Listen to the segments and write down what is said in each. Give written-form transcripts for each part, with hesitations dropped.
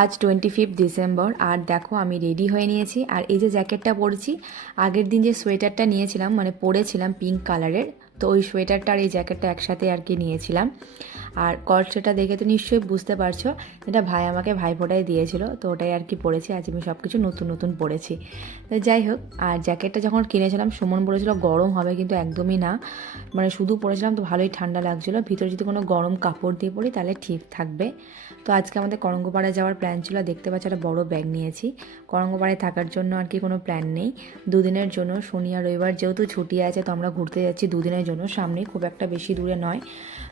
আজ 25 ডিসেম্বর আর দেখো আমি রেডি হয়ে নিয়েছি। আর এই যে জ্যাকেটটা পরেছি, আগের দিন যে সোয়েটারটা নিয়েছিলাম মানে পরেছিলাম পিঙ্ক কালারের, তো ওই সোয়েটারটা আর এই জ্যাকেটটা একসাথে আর কি নিয়েছিলাম। আর কলসেটা দেখে তো নিশ্চয়ই বুঝতে পারছো, এটা ভাই আমাকে ভাইফোঁটায় দিয়েছিল, তো ওটাই আর কি পরেছি। আজ আমি সব কিছু নতুন নতুন পরেছি। তো যাই হোক, আর জ্যাকেটটা যখন কিনেছিলাম সুমন বলেছিল গরম হবে, কিন্তু একদমই না। মানে শুধু পরেছিলাম তো ভালোই ঠান্ডা লাগছিলো, ভিতরে যদি কোনো গরম কাপড় দিয়ে পরি তাহলে ঠিক থাকবে। তো আজকে আমাদের করঙ্গপাড়ায় যাওয়ার প্ল্যান ছিল, দেখতে পাচ্ছি একটা বড় ব্যাগ নিয়েছি। করঙ্গপাড়ায় থাকার জন্য আর কি কোনো প্ল্যান নেই, দুদিনের জন্য শনি আর রবিবার যেহেতু ছুটি আছে, তো আমরা ঘুরতে যাচ্ছি দুদিনের জন্য, সামনেই, খুব একটা বেশি দূরে নয়।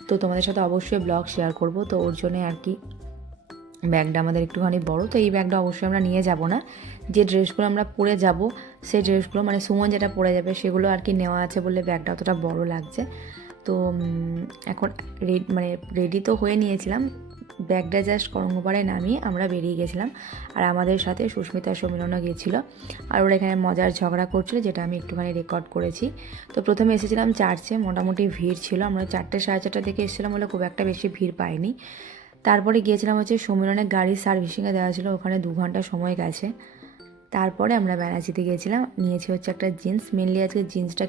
তো তোমাদের সাথে অবশ্যই ব্লগ শেয়ার করব, তো ওর জন্যে আর কি ব্যাগটা আমাদের একটুখানি বড়। তো এই ব্যাগটা অবশ্যই আমরা নিয়ে যাব না, যে ড্রেসগুলো আমরা পরে যাব সেই ড্রেসগুলো মানে সুমন যেটা পরে যাবে সেগুলো আর কি নেওয়া আছে বলে ব্যাগটা অতটা বড় লাগছে। তো এখন রেডি তো হয়ে নিয়েছিলাম, ব্যাগটা জাস্ট করঙ্গপাড়ায় নামিয়ে আমরা বেরিয়ে গেছিলাম। আর আমাদের সাথে সুস্মিতা সমীরণও গিয়েছিলো, আর ওরা এখানে মজার ঝগড়া করছিলো, যেটা আমি একটুখানি রেকর্ড করেছি। তো প্রথমে এসেছিলাম চার্চে, মোটামুটি ভিড় ছিল, আমরা 4টে সাড়ে 4টা থেকে এসেছিলাম বলে খুব একটা বেশি ভিড় পাইনি। তারপরে গিয়েছিলাম হচ্ছে সমীরণের গাড়ির সার্ভিসিংয়ে দেওয়া ছিল, ওখানে 2 ঘন্টা সময় গেছে। তারপরে আমরা ব্যানার্জিতে গিয়েছিলাম, নিয়েছি হচ্ছে একটা জিন্স, মেনলি আজকে জিন্সটা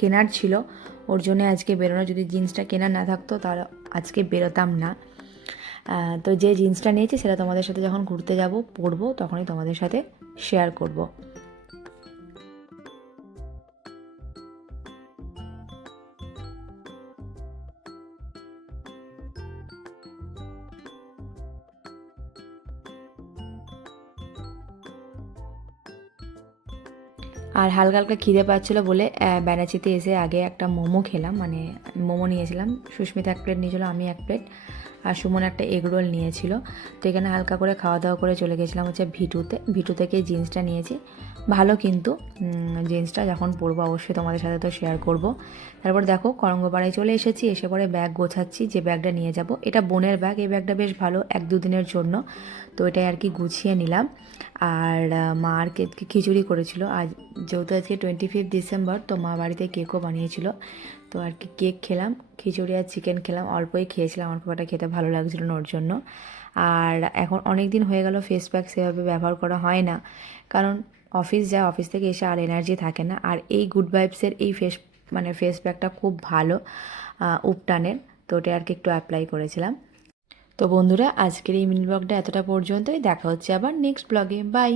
কেনার ছিল, ওর জন্য আজকে বেরোনো। যদি জিন্সটা কেনার না থাকতো তাহলে আজকে বেরোতাম না। তো যে জিন্সটা নিয়েছি সেটা তোমাদের সাথে যখন ঘুরতে যাব পরবো, তখনই তোমাদের সাথে শেয়ার করব। আর হালকা হালকা খিদে পাচ্ছিলো বলে ব্যানাচিতে এসে আগে একটা মোমো খেলাম, মানে মোমো নিয়েছিলাম। সুস্মিতা 1 প্লেট নিয়েছিল, আমি 1 প্লেট, আর সুমন একটা এগ রোল নিয়েছিল। তো এখানে হালকা করে খাওয়া দাওয়া করে চলে গেছিলাম হচ্ছে ভিটু থেকে জিন্সটা নিয়েছি, ভালো কিন্তু জিন্সটা, যখন পরবো অবশ্যই তোমাদের সাথে তো শেয়ার করব। তারপর দেখো করঙ্গপাড়ায় চলে এসেছি, এসে পরে ব্যাগ গোছাচ্ছি, যে ব্যাগটা নিয়ে যাব এটা বোনের ব্যাগ, এই ব্যাগটা বেশ ভালো 1-2 দিনের জন্য, তো এটাই আর কি গুছিয়ে নিলাম। আর মা আর খিচুড়ি করেছিল, আজ যেহেতু আজকে 25 ডিসেম্বর, তো মা বাড়িতে কেকও বানিয়েছিল, তো আর কি কেক খেলাম, খিচুড়ি আর চিকেন খেলাম, অল্পই খেয়েছিলাম, আমার খুব একটা খেতে ভালো লাগছিল না ওর জন্য। আর এখন অনেক দিন হয়ে গেল ফেস প্যাক সেভাবে ব্যবহার করা হয় না, কারণ অফিস থেকে এসে আর এনার্জি থাকে না। আর এই গুড ভাইবসের এই ফেস প্যাকটা খুব ভালো, উপটানের, তো ওটা আর কি একটু অ্যাপ্লাই করেছিলাম। তো বন্ধুরা, আজকের এই মিনি ব্লগটা এতটা পর্যন্তই, দেখা হচ্ছে আবার নেক্সট ব্লগে, বাই।